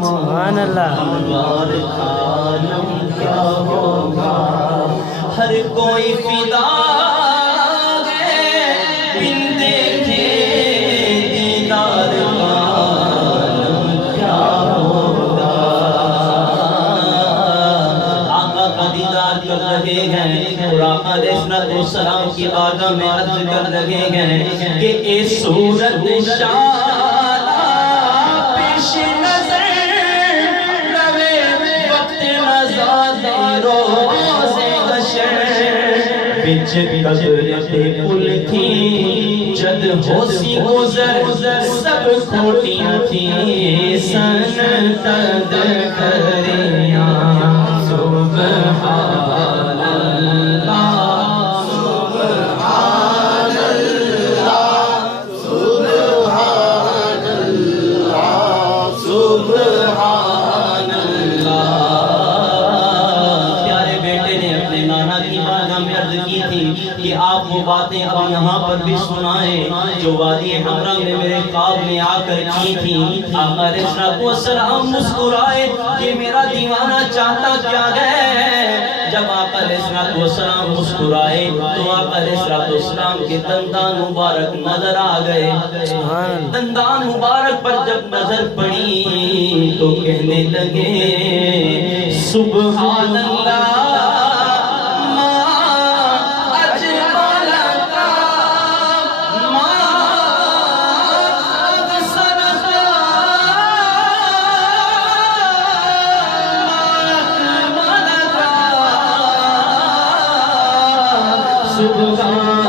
سبحان اللہ ہر کوئی فدا ہے بن دیکھے دیدار عالم کیا ہوگا. آقا کا دیدار کر رہے ہیں اور آقا علیہ السلام کی بارگاہ میں عرض کر رہے ہیں کہ اے صورت شاد پیش نظر روے وقت نزادی روز حشر بچ قبر پہ پل تھی جد ہوسی گزر سب کھوٹیاں تھی سن تد کریاں سبحان کہ آپ وہ باتیں اب یہاں پر بھی سنائیں جو وادی حمرا میں میرے خواب میں آ کر کی تھی. آقا علیہ السلام مسکرائے کہ میرا دیوانہ چاہتا کیا ہے. جب آقا علیہ السلام مسکرائے تو آقا علیہ السلام کے دندان مبارک نظر آ گئے. دندان مبارک پر جب نظر پڑی تو کہنے لگے سبحان اللہ سبحان